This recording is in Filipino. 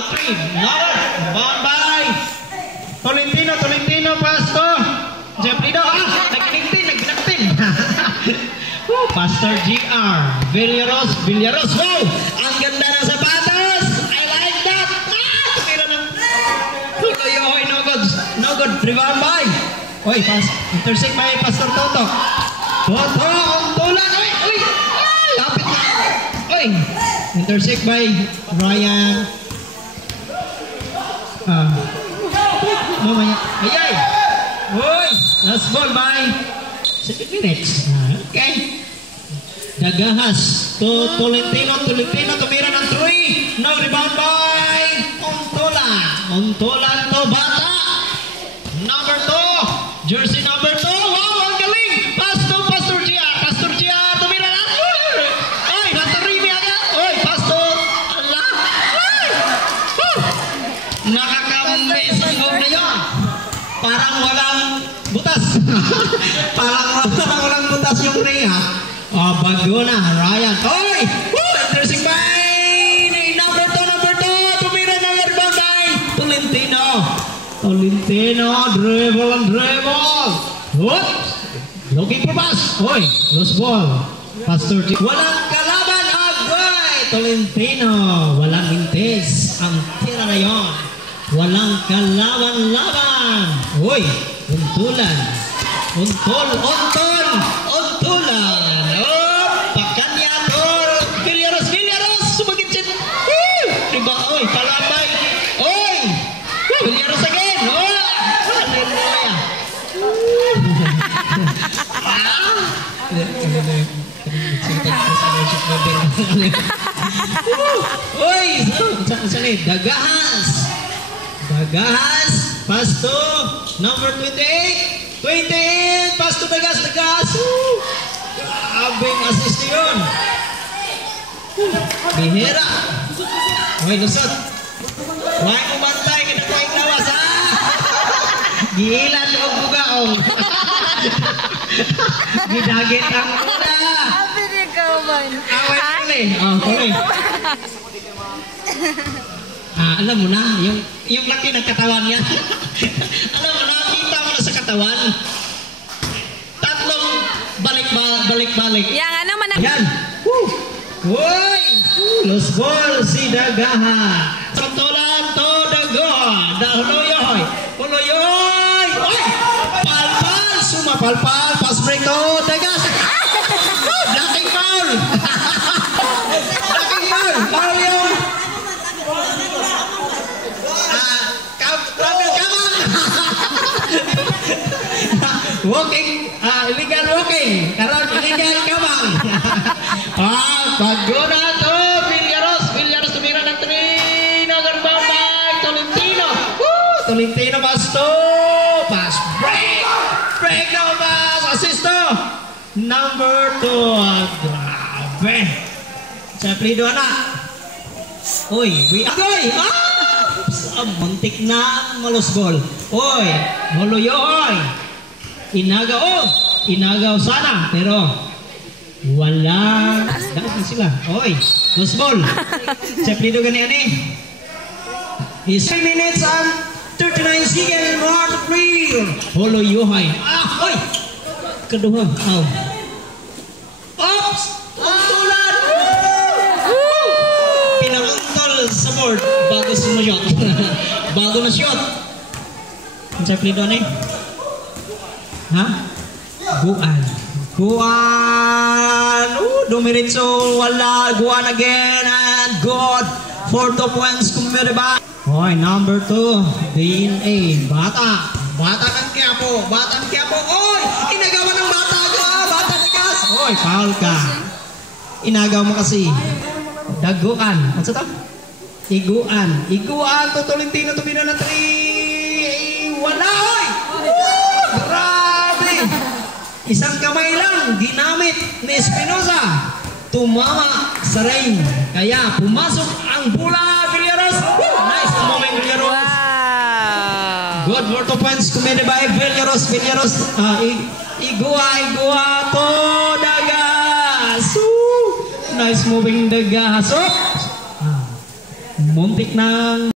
Bound by Tolentino, Pasto. Jeprido, nagpinagpin. Pastor GR. Villaros. Wow! Ang ganda ng sapatos! I like that! Tumira ng... Yoy, no good. Rebound by. Oy, intersect by Pastor Toto. Toto, ang tulan. Oy! Lapit na. Oy! Intersect by Ryan. Mamaya. Ayay! Oy! Last ball by 7 minutes. Okay. Dagahas. Tolentino. Tumira ng 3. No rebound by Ontolan to bata. Number 2. Jersey number 2. Wow! Ang galing! Pastor GR. Tumira ng 3. Oy! Nasa rimi agad. Oy! Pastor. Allah! Nakakamiss ang goal na yun. Parang walang butas. Parang walang butas yung Rhea. Bago na, Ryan. Oy! Interesting by number 2. Tumira ng rebound by Tolentino. Dribble. What? Looking for pass. Oy! Lost ball. Pastor G. Walang kalaban. Agoy! Tolentino. Walang mintis. Ang tira na yun. Walang kalaban-laban. Uy, untulan. Untulan. Oh, Pakanyator. Villaros. Sumagitsit. Diba? Uy, palabay. Uy, Villaros again. Oh, hallelujah. Uy, saan Dagahas, Pasto, number 28, Pasto Dagas. Grabing assist yun. Bihira. Hoy, lusot. Huwag mo bantay, kinakuing nawas, ha? Giilan mo bugaong. Gidagit ang muna. Happy ni Kauman. Away tuloy. Alam mo na, yung laki ng katawan niya. Alam mo na, kita mo na sa katawan. Tatlong balik-balik. Yang ano man yan. Uy! Lost ball si Dagaha. Santolan to Dagaha. Huloyoy! Uy! Palpal! Sumapalpal! Pass break to Dagas. Blocking foul! Foul yun! Walking, illegal walking. Karon illegal kamang. Pagona to Villaros tumira ng 3. Rebound by Tolentino Pasto. Pass break na pass. Assist to number 2. Grabe. Sa Prido na. Agoy. Muntik na malos goal. Oy, holoyoy. Inagaw sana, pero wala. Dapat sila. Oy, lost ball. Seplido ganyan Is 3 minutes and 39 seconds more to play. Holoyoy. Oy. Kedua. Oops. Untulan. Pinanguntol sa board bago sumashot. Bago na shot. Seplido Guan. Dumiritso. Wala. Guan again. And good. 4 points. Kumiri ba? Hoy, number 2. DNA. Bata kang Quiapo. Oy! Inagawa ng bata ka. Bata Dagas. Oy, foul ka. Inagaw mo kasi. Daguan. Ano to? Iguan to Tolentino. Tumira ng 3. Wala. Oy! Grabe! Isang kamay lang ginamit ni Espinosa. Tumama sa ring. Kaya pumasok ang bola. Villaros. Nice moment, Villaros. Wow. Good 4 points committed by Villaros. Igua to Dagas. Nice moving Dagas. muntik nang